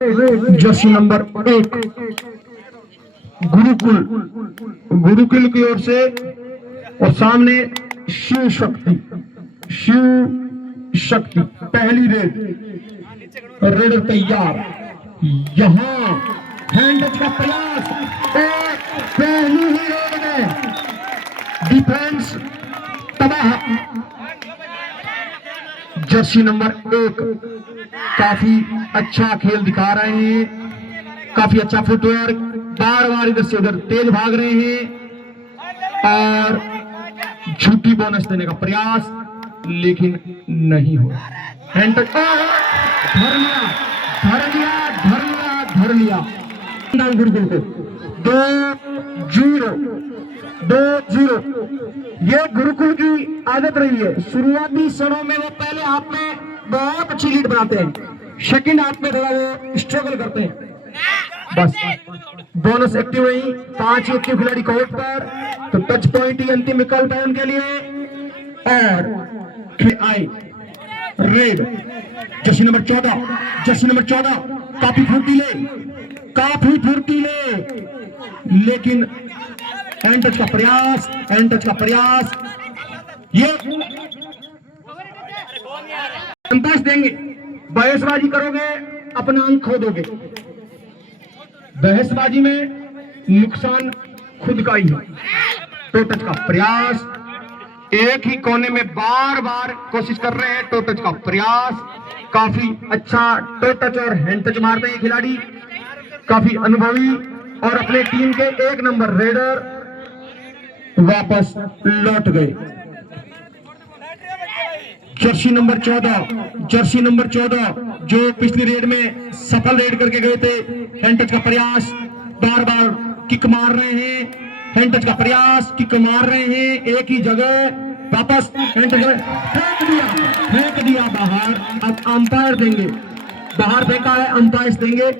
Jersey number 1 Gurukul, Gurukul की ओर से, और सामने शिव शक्ति, शिव शक्ति पहली रेड, रेडर तैयार। यहां हैंड का प्रयास और पहली ही रेड में डिफेंस तबाह। जर्सी नंबर 1 काफी अच्छा खेल दिखा रहे हैं, काफी अच्छा फुटवर्क, बार बार इधर से उधर तेज भाग रहे हैं और झूठी बोनस देने का प्रयास, लेकिन नहीं हुआ। धर लिया, धर लिया, धर लिया, धर लिया गुरुकुल को 2-0, 2-0। ये गुरुकुल की आदत रही है, शुरुआती क्षणों में वो पहले हाफ में बहुत अच्छी लीड बनाते हैं, सेकंड हाफ में थोड़ा वो स्ट्रगल करते हैं। बस बोनस एक्टिव नहीं, 5 एक्टिव खिलाड़ी कोर्ट पर, तो टच पॉइंट ही अंतिम विकल्प है उनके लिए। और I read Jersey number 14, Jersey number 14 काफी फुर्तीले, काफी फुर्तीले, लेकिन हैंड टच का प्रयास, हैंड टच का प्रयास, ये अंपायर देंगे। बहसबाजी करोगे अपना अंक खो दोगे, बहसबाजी में नुकसान खुद का ही है। टो टच का प्रयास, एक ही कोने में बार बार कोशिश कर रहे हैं, टो टच का प्रयास, काफी अच्छा टो टच और हैंड टच मारते हैं खिलाड़ी, काफी अनुभवी, और अपने टीम के 1 नंबर रेडर वापस लौट गए। जर्सी नंबर 14, जर्सी नंबर 14 जो पिछली रेड में सफल रेड करके गए थे, हैंड टच का प्रयास, बार बार किक मार रहे हैं, हैंड टच का प्रयास, किक मार रहे हैं, एक ही जगह, वापस हैंड टच फेंक दिया, फेंक दिया बाहर। अब अंपायर देंगे, बाहर फेंका है, अंपायर देंगे।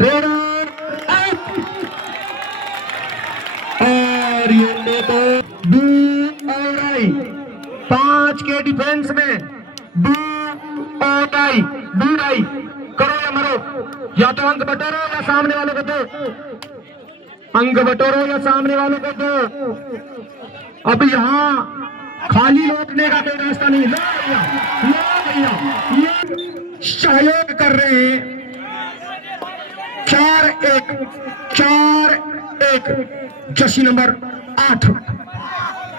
रेडर आउट, और ये देखो 5 के डिफेंस में डू और डाई, डू डाई, करो या मरो, या तो अंक बटोरो या सामने वालों को दो, अंक बटोरो या सामने वालों को दो। अब यहाँ खाली लौटने का कोई रास्ता नहीं। लो भैया, ये सहयोग कर रहे हैं। 4-1, 4-1 जर्सी नंबर 8,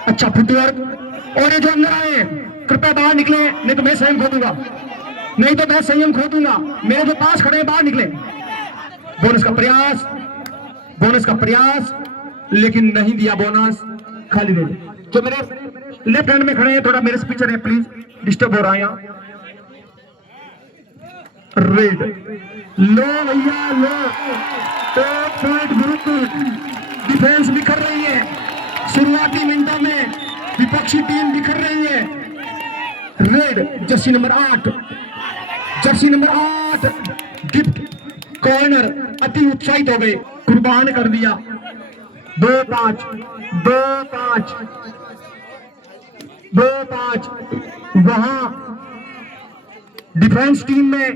अच्छा फुटवर्क। और ये जो अंदर आए हैं कृपया बाहर निकले, नहीं तो मैं संयम खो दूंगा, नहीं तो मैं संयम खो दूंगा। मेरे जो पास खड़े हैं बाहर निकले। बोनस का प्रयास, बोनस का प्रयास, लेकिन नहीं दिया बोनस, खाली दे। जो मेरे लेफ्ट हैंड में खड़े हैं थोड़ा मेरे से पीछे रहे प्लीज, डिस्टर्ब हो रहा है यहाँ। रेड लो भैया लो, टॉप पॉइंट गुरुकुल, डिफेंस बिखर रही है, शुरुआती मिनटों में विपक्षी टीम बिखर रही है। Red Jersey number 8, Jersey number 8 gift corner अति उत्साहित हो गए, कुर्बान कर दिया। 2-5, 2-5, 2-5। वहां डिफेंस टीम में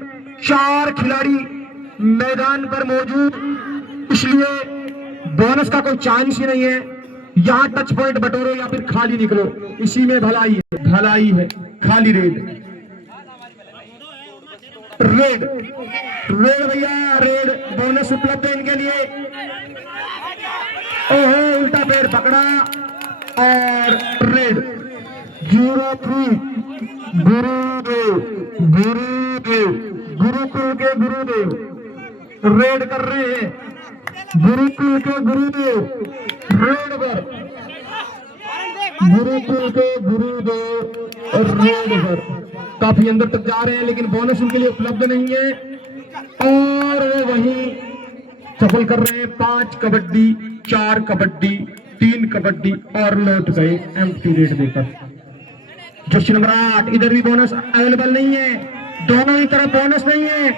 4 खिलाड़ी मैदान पर मौजूद, इसलिए बोनस का कोई चांस ही नहीं है। यहाँ टच पॉइंट बटोरो या फिर खाली निकलो, इसी में भलाई है, भलाई है। खाली रेड, रेड, रेड भैया, रेड बोनस उपलब्ध है इनके लिए। ओहो, उल्टा पैर पकड़ा और रेड 0-3 गुरुदेव, गुरुदेव, गुरुकुल के गुरुदेव रेड कर रहे हैं, गुरुकुल के गुरुदेव रेड पर, गुरुकुल के गुरुदेव रेड पर काफी अंदर तक जा रहे हैं, लेकिन बोनस उनके लिए उपलब्ध नहीं है और वो वहीं सफल कर रहे हैं। 5 कबड्डी, 4 कबड्डी, 3 कबड्डी और लौट गए एम्प्टी रेड देकर। जर्सी नंबर 8, इधर भी बोनस अवेलेबल नहीं है, दोनों ही तरफ बोनस नहीं है।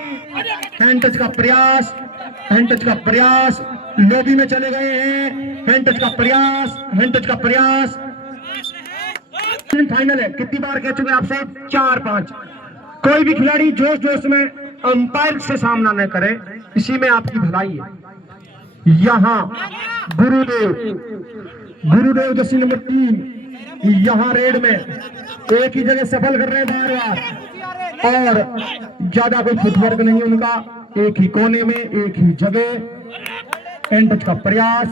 हैंड टच का प्रयास, हैंड टच का प्रयास, लॉबी में चले गए हैं। हैंड टच का प्रयास, हैंड टच का प्रयास, फाइनल है। कितनी बार कह चुके आपसे? 4-5। कोई भी खिलाड़ी जोश जोश में अंपायर से सामना न करे, इसी में आपकी भलाई है। यहाँ गुरुदेव जर्सी नंबर 3 यहाँ रेड में एक ही जगह सफल कर रहे हैं बार बार, और ज्यादा कोई फुटवर्क नहीं उनका, एक ही कोने में एक ही जगह एंड टच का प्रयास,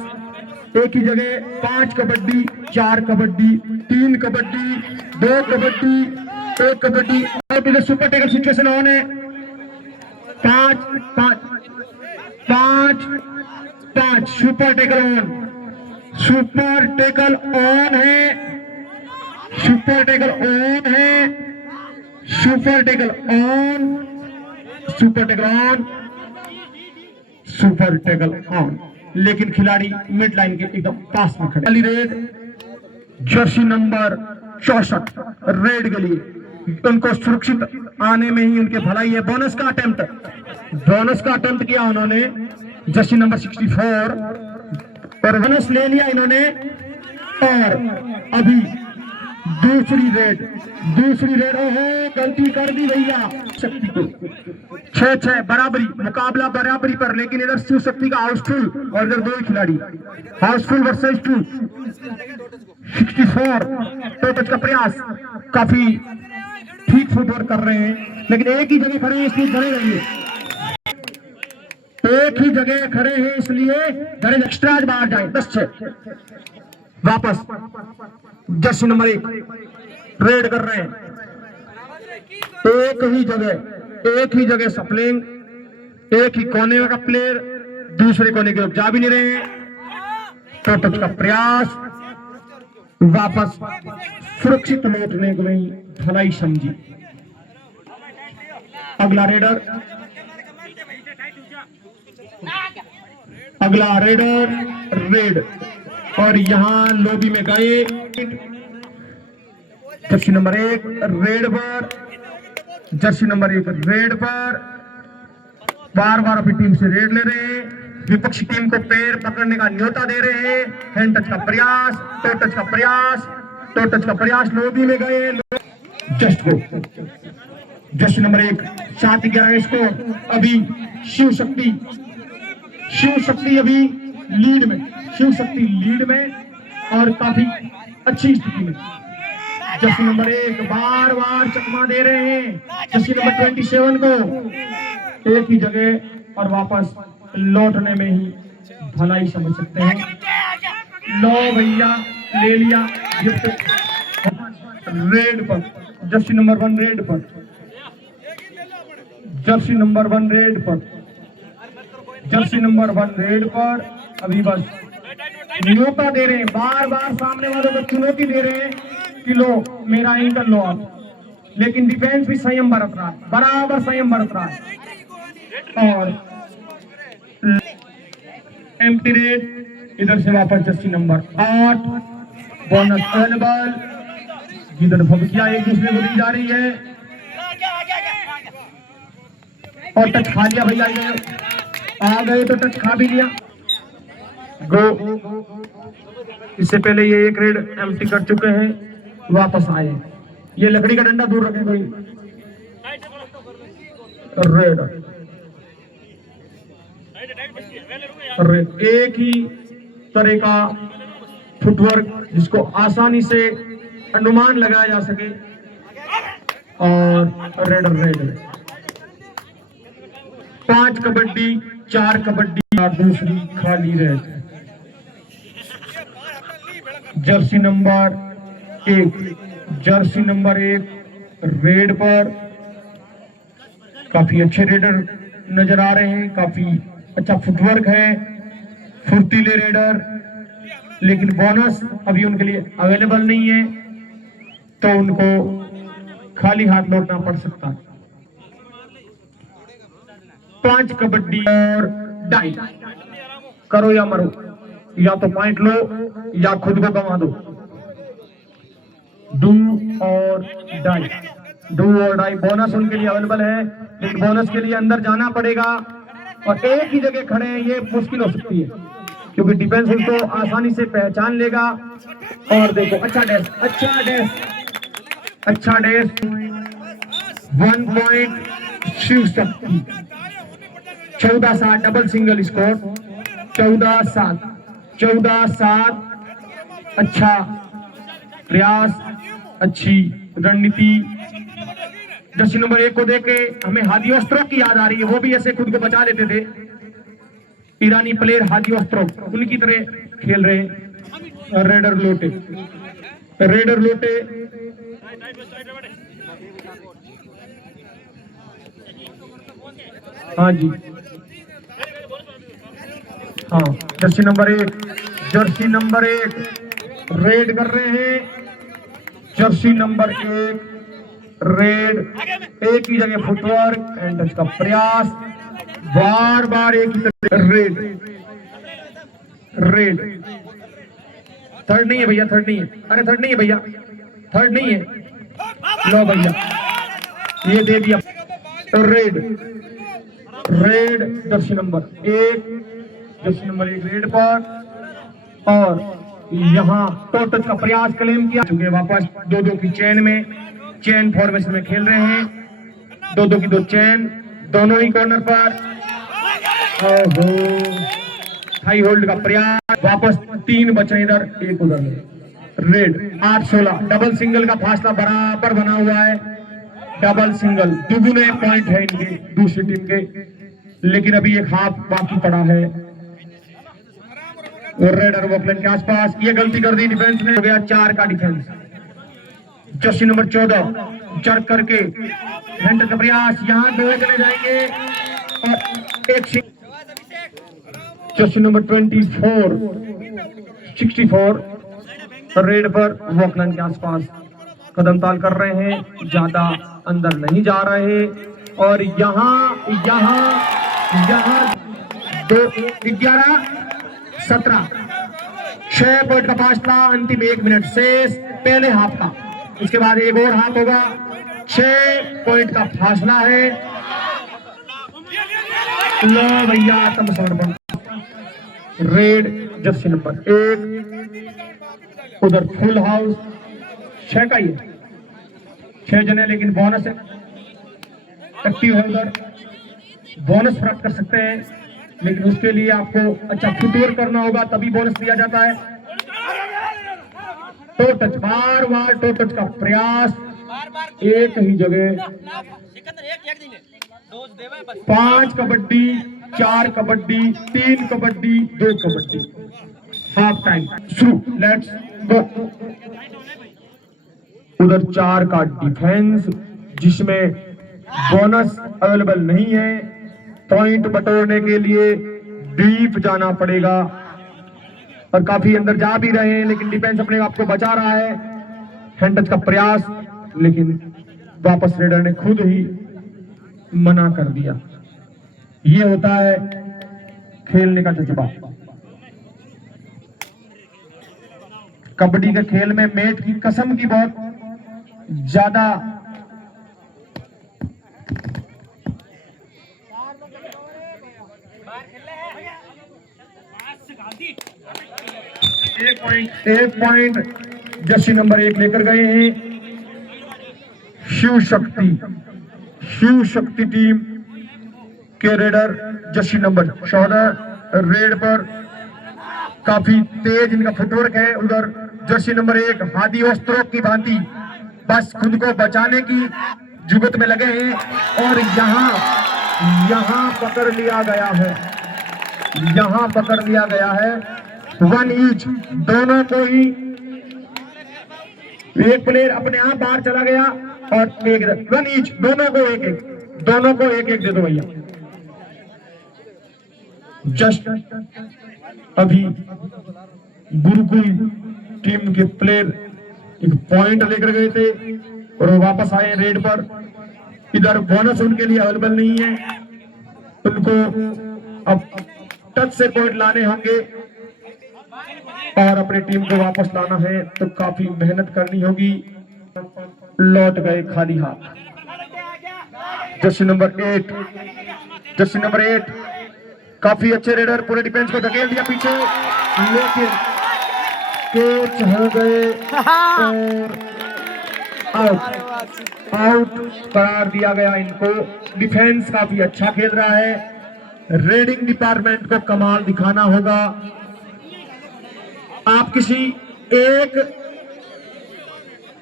एक ही जगह 5 kabaddi 4 kabaddi 3 kabaddi 2 kabaddi 1 kabaddi. Super tackle situation on है, 5 super tackle on, super tackle on है, सुपर टेकल ऑन है, super tackle on, super tackle on, super tackle on. लेकिन खिलाड़ी मिड लाइन के एकदम पास में खड़े। रेड जर्सी नंबर 64 रेड के लिए उनको सुरक्षित आने में ही उनके भलाई है। बोनस का अटेम्प्ट किया उन्होंने जर्सी नंबर 64 और बोनस ले लिया इन्होंने। और अभी दूसरी रेड ओहो गलती कर दी भैया शक्ति को। 6-6 बराबरी, मुकाबला बराबरी पर, लेकिन इधर शिव शक्ति का हाउसफुल और इधर 2 खिलाड़ी हाउसफुल वर्सेस 2। 64 तो टच का प्रयास, काफी ठीक फुटवर्क कर रहे हैं, लेकिन एक ही जगह खड़े हैं इसलिए खड़े रहिए, एक ही जगह खड़े हैं इसलिए खड़े, एक्स्ट्रा बाहर जाए। 10-6 वापस जर्सी नंबर 1 रेड कर रहे हैं, एक ही जगह सप्लिंग, एक ही कोने का प्लेयर दूसरे कोने की तरफ जा भी नहीं रहे हैं। तो टच का प्रयास, वापस सुरक्षित लौटने को नहीं भलाई समझी। अगला रेडर रेड, और यहां लॉबी में गए जर्सी नंबर 1 रेड पर, जर्सी नंबर 1 रेड पर बार बार अपनी टीम से रेड ले रहे हैं, विपक्षी टीम को पैर पकड़ने का न्योता दे रहे हैं। हैंड टच का प्रयास, टो टच का प्रयास, लॉबी में गए, just go. Jersey number 1 7-11 score. अभी शिव शक्ति अभी लीड में और काफी अच्छी स्थिति में। जर्सी नंबर 1 बार बार चकमा दे रहे हैं जर्सी नंबर 27 को, एक ही जगह और वापस लौटने में ही भलाई समझ सकते हैं। लो भैया ले लिया गिफ्ट। रेड पर जर्सी नंबर 1 रेड पर, जर्सी नंबर 1 रेड पर, जर्सी नंबर 1 रेड पर। अभी बस न्योता दे रहे हैं, बार बार सामने वालों को चुनौती दे रहे हैं कि लो मेरा एंकल लो आप, लेकिन डिफेंस भी संयम बरत रहा है, बराबर संयम बरत रहा है। और एम्प्टी रेड, इधर से वापस जर्सी नंबर 8 बोनस अवेलेबल, जिधर भगतिया एक दूसरे को दी जा रही है और टच खा लिया भैया, आ गए तो टच खा भी लिया। गो, इससे पहले ये एक रेड एम्प्टी कर चुके हैं, वापस आए। ये लकड़ी का डंडा दूर रखें भाई। रेड एक ही तरह का फुटवर्क जिसको आसानी से अनुमान लगाया जा सके, और रेड 5 कबड्डी 4 कबड्डी और दूसरी खाली रेड। जर्सी नंबर 1 रेड पर काफी अच्छे रेडर नजर आ रहे हैं, काफी अच्छा फुटवर्क है, फुर्तीले रेडर, लेकिन बोनस अभी उनके लिए अवेलेबल नहीं है, तो उनको खाली हाथ लौटना पड़ सकता है। 5 कबड्डी और डाई, करो या मरो, या तो पॉइंट लो या खुद को गंवा दो। डू और डाई बोनस उनके लिए अवेलेबल है, लेकिन बोनस के लिए अंदर जाना पड़ेगा और एक ही जगह खड़े हैं, ये मुश्किल हो सकती है क्योंकि डिफेंस उनको आसानी से पहचान लेगा। और देखो अच्छा dash 1 point Shiv Shakti 14-7 double single score 14-7 14-7। अच्छा प्रयास, अच्छी रणनीति। जर्सी नंबर 1 को देख के हमें हादी ओस्त्रोव की याद आ रही है, वो भी ऐसे खुद को बचा लेते थे। ईरानी प्लेयर हादी ओस्त्रोव, उनकी तरह खेल रहे हैं। रेडर लोटे, रेडर लोटे हाँ जी हाँ। Jersey number 1, Jersey number 1 red कर रहे हैं। जर्सी नंबर 1 रेड, एक ही जगह फुटवर्क एंड टच का प्रयास, बार बार एक ही तरह रेड रेड। थर्ड नहीं है भैया, थर्ड नहीं है, अरे थर्ड नहीं है भैया, थर्ड नहीं है। लो भैया ये दे दिया red, red Jersey number 1, Jersey number 1 red पर। और यहाँ टो टच का प्रयास क्लेम किया चुके, वापस 2-2 की चेन में, चेन फॉर्मेशन में खेल रहे हैं। 2-2 की 2 चेन, दोनों ही कॉर्नर पर। हाई होल्ड का प्रयास, वापस 3 बचे इधर, 1 उधर। रेड 8-16 डबल सिंगल का फासला बराबर बना हुआ है। डबल सिंगल, दुगुने पॉइंट है इनके दूसरी टीम के, लेकिन अभी एक हाफ बाकी पड़ा है। रेडर वॉकलैंड के आसपास, ये गलती कर दी डिफेंस ने, हो गया 4 का डिफेंस। जर्सी नंबर 14 जर्क करके हैंडल का प्रयास, यहाँ 2 चले जाएंगे और एक। जर्सी नंबर 24 64 रेड पर वॉकलैंड के आसपास कदम ताल कर रहे हैं, ज्यादा अंदर नहीं जा रहे। और यहाँ 11-17 6 पॉइंट का फासला, अंतिम 1 मिनट शेष पहले हाफ का। इसके बाद एक और हाफ होगा, 6 पॉइंट का फासला है। लो भैया आत्मसमर्पण। रेड जर्सी नंबर 1 उधर फुल हाउस, 6 का ही है, 6 जने, लेकिन बोनस है, एक्टिव है उधर, बोनस प्राप्त कर सकते हैं, लेकिन उसके लिए आपको अच्छा फुटवर्क करना होगा, तभी बोनस दिया जाता है। To touch, bar bar to touch का प्रयास, एक ही जगह। 5 कबड्डी, 4 कबड्डी, 3 कबड्डी, 2 कबड्डी। हाफ टाइम शुरू, लेट्स गो। उधर 4 का डिफेंस, जिसमें बोनस अवेलेबल नहीं है। पॉइंट बटोरने के लिए डीप जाना पड़ेगा, और काफी अंदर जा भी रहे हैं, लेकिन डिफेंस अपने आप को बचा रहा है। हैंड टच का प्रयास, लेकिन वापस रेडर ने खुद ही मना कर दिया। ये होता है खेलने का जज्बा। कबड्डी के खेल में मेट की कसम की बहुत ज्यादा एक पॉइंट जर्सी नंबर 1 लेकर गए हैं शिव शक्ति टीम के रेडर। जर्सी नंबर 14 रेड पर, काफी तेज इनका फुटवर्क है। उधर जर्सी नंबर 1 हादी ओस्त्रोव की भांति बस खुद को बचाने की जुगत में लगे हैं, और यहाँ पकड़ लिया गया है, यहाँ पकड़ लिया गया है। 1 ईच, दोनों को ही, एक प्लेयर अपने आप बाहर चला गया और एक 1 ईच, दोनों को एक एक दे दो भैया। जस्ट अभी गुरुकुल टीम के प्लेयर एक पॉइंट लेकर गए थे और वो वापस आए रेड पर। इधर बोनस उनके लिए अवेलेबल नहीं है, उनको अब टच से पॉइंट लाने होंगे और अपनी टीम को वापस लाना है, तो काफी मेहनत करनी होगी। लौट गए खाली हाथ। जर्सी नंबर 8 काफी अच्छे रेडर, पूरे डिफेंस को धकेल दिया पीछे, लेकिन कैच हो गए और आउट। आउट करार दिया गया इनको। डिफेंस काफी अच्छा खेल रहा है, रेडिंग डिपार्टमेंट को कमाल दिखाना होगा। आप किसी एक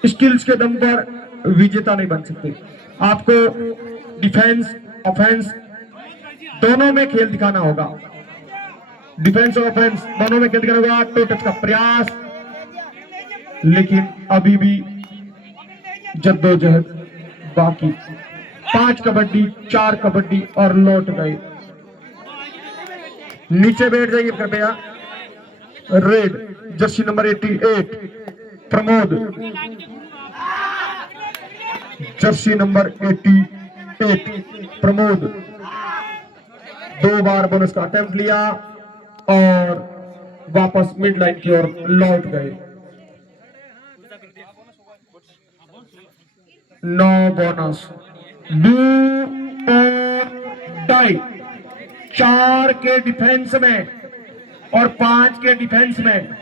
स्किल्स के दम पर विजेता नहीं बन सकते, आपको डिफेंस ऑफेंस दोनों में खेल दिखाना होगा। डिफेंस और ऑफेंस दोनों में खेल दिखाना होगा। टो टच का प्रयास, लेकिन अभी भी जद्दोजहद बाकी। 5 कबड्डी 4 कबड्डी और लौट गए। नीचे बैठ जाइए कृपया। Red Jersey number 88 Pramod, Jersey number 88 Pramod 2 बार बोनस का अटेम्प्ट लिया और वापस मिड लाइन की ओर लौट गए। 9 बोनस, डू और डाई। 4 के डिफेंस में और 5 के डिफेंस में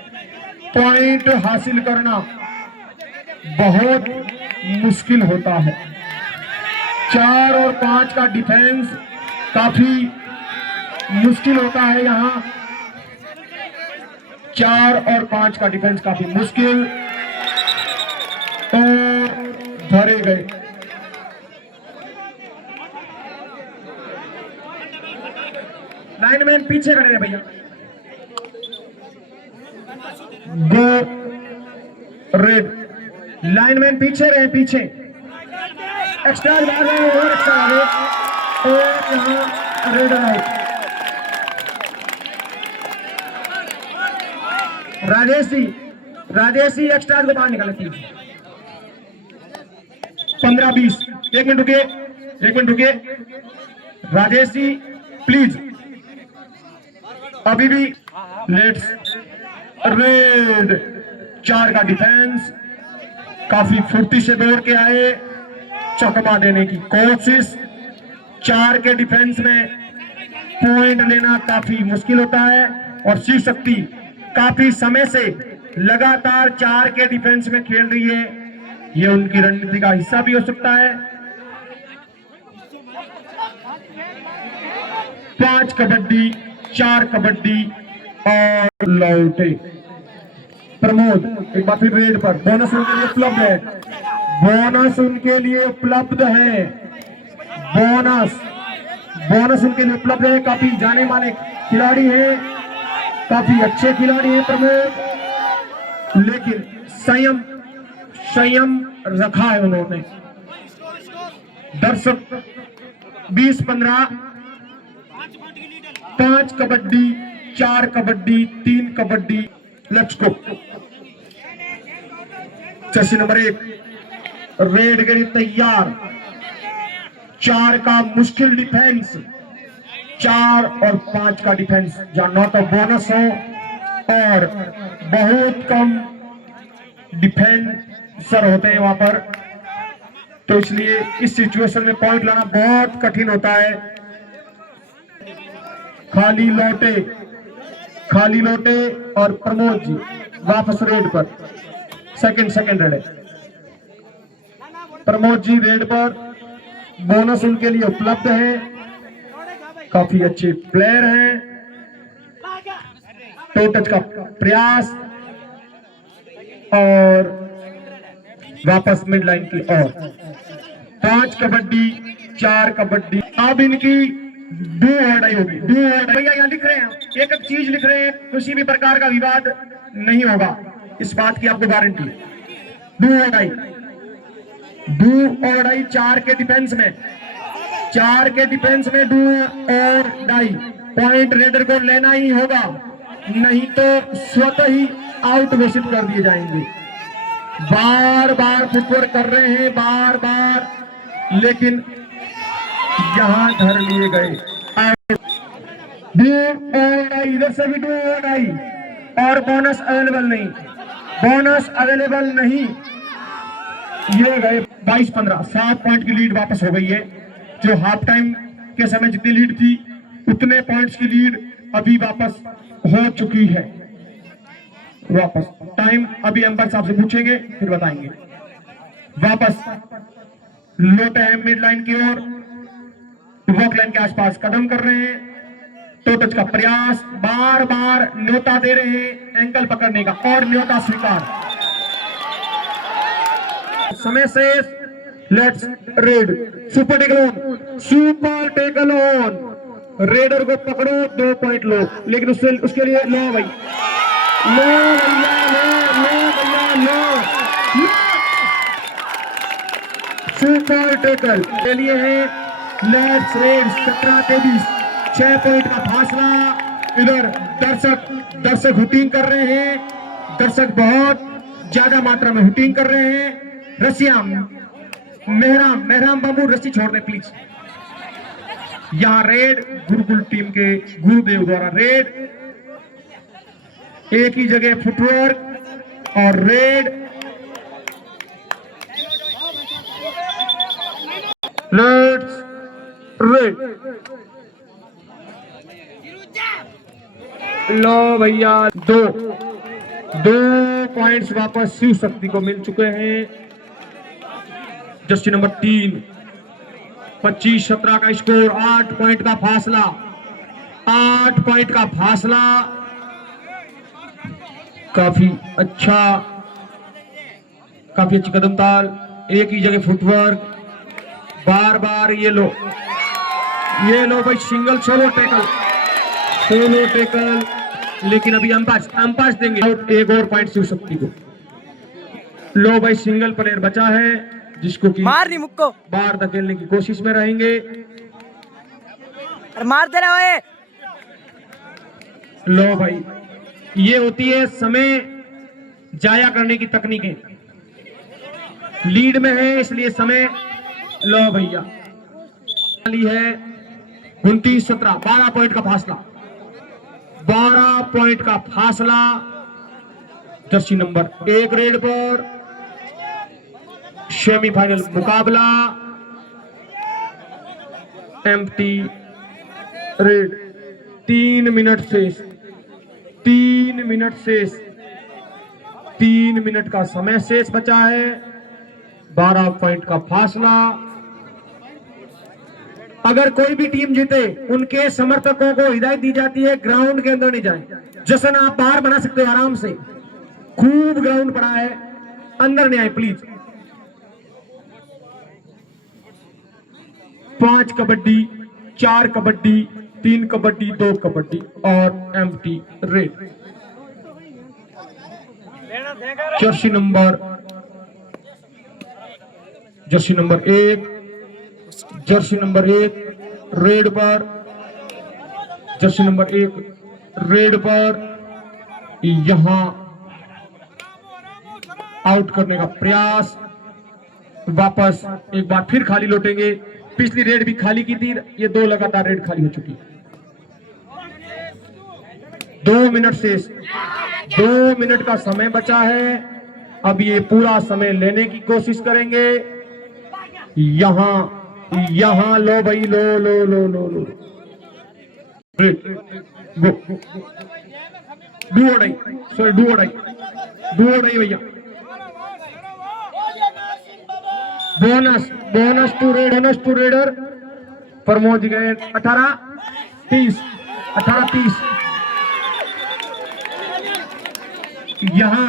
पॉइंट हासिल करना बहुत मुश्किल होता है। 4 और 5 का डिफेंस काफी मुश्किल होता है। यहां 4 और 5 का डिफेंस काफी मुश्किल और धरे गए। लाइनमैन पीछे खड़े रहे भैया। गो रेड, लाइनमैन पीछे रहे, पीछे। एक्स्ट्रा मार रहे हैं और एक्स्ट्रा और यहां red out. Rajesh ji extra को बाहर निकाले प्लीज। 15-20, 1 मिनट रुके राजेश जी प्लीज। अभी भी लेट्स रेड 4 का डिफेंस काफी फुर्ती से दौड़ के आए, चकमा देने की कोशिश। 4 के डिफेंस में पॉइंट लेना काफी मुश्किल होता है और शिव शक्ति काफी समय से लगातार 4 के डिफेंस में खेल रही है। ये उनकी रणनीति का हिस्सा भी हो सकता है। 5 कबड्डी 4 कबड्डी और लौटे। प्रमोद एक बार फिर रेड पर। बोनस उनके लिए उपलब्ध है, बोनस उनके लिए उपलब्ध है, बोनस उनके लिए उपलब्ध है। काफी जाने माने खिलाड़ी है, काफी अच्छे खिलाड़ी हैं प्रमोद, लेकिन संयम रखा है उन्होंने। दर्शक 20-15, 5 kabaddi 4 kabaddi 3 kabaddi. Let's go. Jersey number 1 red गरी तैयार। 4 का मुश्किल डिफेंस, 4 और 5 का डिफेंस जहां न तो बोनस हो और बहुत कम डिफेंसर होते हैं वहां पर, तो इसलिए इस सिचुएशन में पॉइंट लाना बहुत कठिन होता है। खाली लौटे और प्रमोद जी वापस रेड पर। सेकंड रेड है। प्रमोद जी रेड पर, बोनस उनके लिए उपलब्ध है। काफी अच्छे प्लेयर हैं। टो टच का प्रयास और वापस मिड लाइन की ओर। 5 कबड्डी 4 कबड्डी। अब इनकी डू ऑर्डर होगी। भैया यहाँ लिख रहे हैं, एक एक चीज लिख रहे हैं, किसी भी प्रकार का विवाद नहीं होगा, इस बात की आपको गारंटी। डू ऑर्डर 4 के डिफेंस में, 4 के डिफेंस में डू और डाई। पॉइंट रेडर को लेना ही होगा, नहीं तो स्वतः ही आउट घोषित कर दिए जाएंगे। बार बार फुटवर्क कर रहे हैं, बार बार, लेकिन यहां धर लिए गए। डू और डाई, इधर से भी डू और डाई और बोनस अवेलेबल नहीं। ये गए 22-15, 7 पॉइंट की लीड वापस हो गई है। जो हाफ टाइम के समय जितनी लीड थी उतने पॉइंट्स की लीड अभी वापस हो चुकी है। वापस टाइम अभी अंबर साहब से पूछेंगे फिर बताएंगे। वापस लौट है मिड लाइन की ओर, वॉक लाइन के आसपास कदम कर रहे हैं। तो टच का प्रयास, बार बार न्योता दे रहे हैं एंकल पकड़ने का और न्योता स्वीकार। समय से let's red, super tackle on, super tackle on. Raider को पकड़ो, 2 पॉइंट लो, लेकिन उसके लिए लो भाई, लो भैया, लो भैया, लो। सुपर टेकल के लिए है लेट्स रेड 17-23, 6 पॉइंट का फासला। इधर दर्शक हुटिंग कर रहे हैं, दर्शक बहुत ज्यादा मात्रा में हुटिंग कर रहे हैं। रसिया मेहराम बाबू रस्सी छोड़ दे प्लीज। यहां रेड गुरुकुल टीम के गुरुदेव द्वारा रेड, एक ही जगह फुटवर्क और रेड। लेट्स रेड, लो भैया, 2 पॉइंट्स वापस शिव शक्ति को मिल चुके हैं। जर्सी नंबर 3, 25-17 का स्कोर, 8 पॉइंट का फासला, 8 पॉइंट का फासला। काफी अच्छी कदम ताल, एक ही जगह फुटवर्क, बार बार ये लो भाई, सिंगल सोलो टेकल, लेकिन अभी अंपायर देंगे आउट, एक और पॉइंट शिव शक्ति को। लो भाई, सिंगल प्लेयर बचा है जिसको कि मार नहीं मुक्को, बाहर धकेलने की कोशिश में रहेंगे। मार दे रहा है। लो भाई, ये होती है समय जाया करने की तकनीकें। लीड में है इसलिए समय। लो भैया, है 29-17, 12 पॉइंट का फासला, 12 पॉइंट का फासला। जर्सी नंबर 1 रेड पर सेमीफाइनल मुकाबला, एम्प्टी रेड। 3 मिनट शेष, 3 मिनट का समय शेष बचा है, 12 पॉइंट का फासला। अगर कोई भी टीम जीते, उनके समर्थकों को हिदायत दी जाती है ग्राउंड के अंदर नहीं जाए। जश्न आप बाहर बना सकते हो आराम से, खूब ग्राउंड पड़ा है, अंदर नहीं आए प्लीज। 5 कबड्डी, 4 कबड्डी, 3 कबड्डी, 2 कबड्डी और empty red. Jersey number 1 red पर, जर्सी नंबर 1 रेड पर यहां आउट करने का प्रयास। वापस एक बार फिर खाली लौटेंगे। पिछली रेड भी खाली की थी, ये 2 लगातार रेड खाली हो चुकी। 2 मिनट शेष, 2 मिनट का समय बचा है। अब ये पूरा समय लेने की कोशिश करेंगे। यहां लो भाई, लो गो, डू और डाई भैया। Bonus to raider. प्रमोद गए 18-30। यहां